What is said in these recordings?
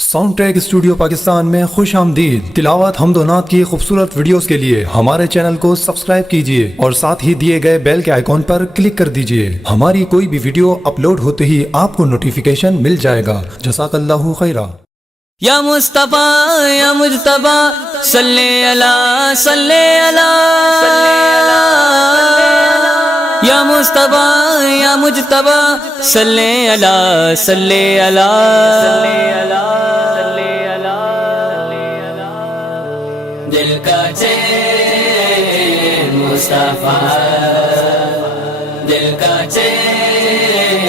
Sound track studio Pakistan میں خوش آمدید۔ تلاوت حمد و نعت کی خوبصورت ویڈیوز کے لیے ہمارے چینل کو سبسکرائب کیجئے اور ساتھ ہی دیے گئے بیل کے آئیکن پر کلک کر دیجئے۔ ہماری کوئی بھی ویڈیو اپلوڈ ہوتے ہی آپ کو نوٹیفیکیشن مل جائے گا۔ جزاک اللہ خیرہ۔ یا مصطفیٰ یا مجتبیٰ صلی اللہ صلی اللہ یا مصطفیٰ یا مجتبیٰ صلی اللہ صلی اللہ دل کا چین مصطفیٰ، دل کا چین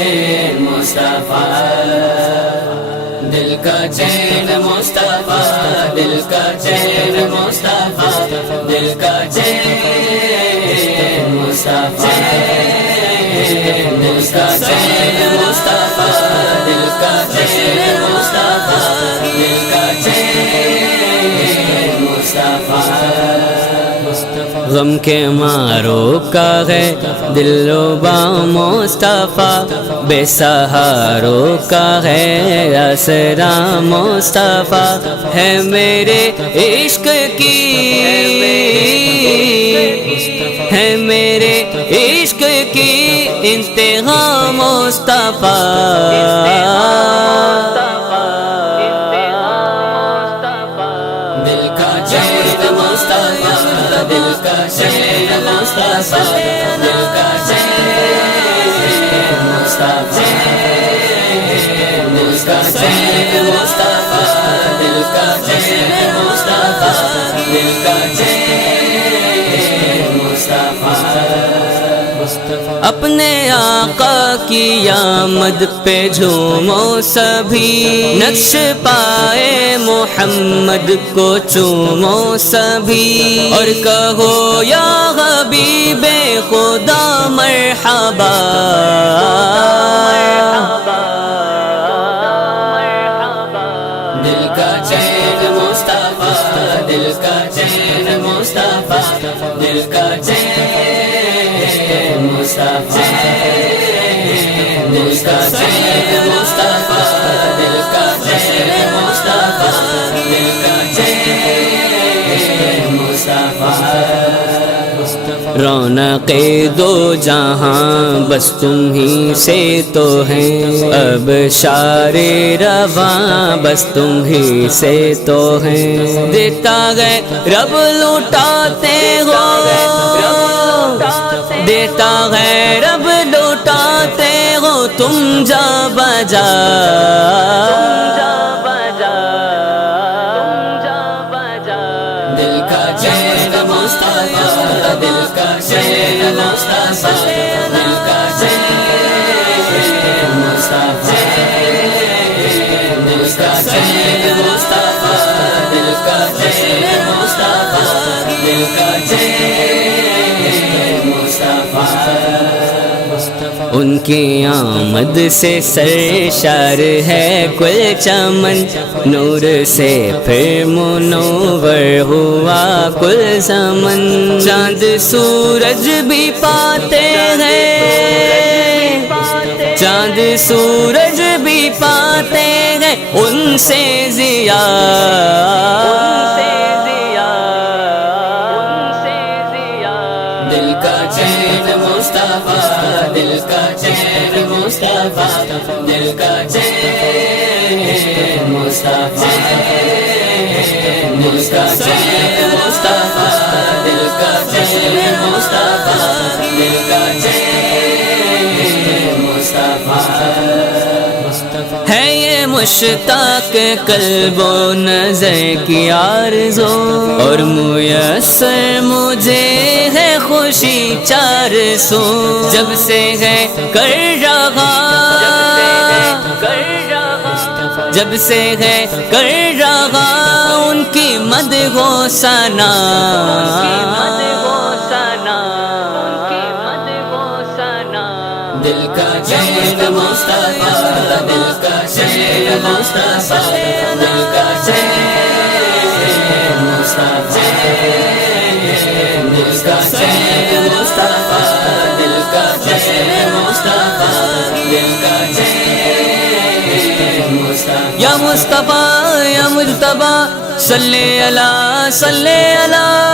مصطفیٰ، دل کا چین مصطفیٰ، دل کا چین مصطفیٰ، دل کا چین مصطفیٰ، دل کا چین مصطفیٰ، دل کا چین مصطفیٰ، دل کا چین مصطفیٰ۔ غم کے مارو کا ہے دل ربا مصطفیٰ، بے سہاروں کا ہے اسرا مصطفیٰ، ہے میرے عشق کی، ہے میرے عشق کی انتہا مصطفیٰ، دل کا چین مصطفیٰ، دل کا چین مصطفیٰ، دل کا چین مصطفیٰ، دل کا چین مصطفیٰ، دل کا چین مصطفیٰ، دل کا چین مصطفیٰ۔ اپنے آقا کی آمد پہ جھومو سبھی، نقش پائے محمد کو چومو سبھی، اور کہو یا حبیب خدا مرحبا، دل کا چین مصطفیٰ، دل کا چین مصطفیٰ، دل کا چین مصطفیٰ، دل کا چین مصطفیٰ، دل کا چین مصطفیٰ، دل کا چین مصطفیٰ۔ رونق دو جہاں بس تم ہی سے تو ہیں، اب شار رواں بس تم ہی سے تو ہیں، دیتا ہے رب لوٹاتے ہو، دیتا ہے رب لوٹاتے ہو، تم جا بجا، دل کا چین مصطفیٰ، دل کا چین مصطفیٰ، دل کا چین مصطفیٰ، دل کا چین مصطفیٰ، دل کا چین مصطفیٰ، دل کا چین مصطفیٰ۔ ان کی آمد سے سرشار ہے کل چمن، نور سے پھر منور ہوا کل زمن، چاند سورج بھی پاتے ہیں، چاند سورج بھی پاتے ہیں ان سے ضیا، دل کا چین مصطفیٰ، دل کا چین مصطفیٰ، دل کا چین مصطفیٰ، دل کا چین مصطفیٰ، دل کا چین مصطفیٰ، دل کا چین مصطفیٰ۔ ہے یہ مشتاق قلب و نظر کی آرزو، اور میسر مجھے ہے خوشی چار سو، جب سے ہے کر رہا، جب سے ہے کر رہا ان کی مدح و ثنا، دل کا چین مصطفیٰ، دل کا چین مصطفیٰ، دل کا چین مصطفیٰ، دل کا چین مصطفیٰ، دل کا چین مصطفیٰ، دل کا چین یا مصطفیٰ یا مجتبیٰ صلی اللہ صلی اللہ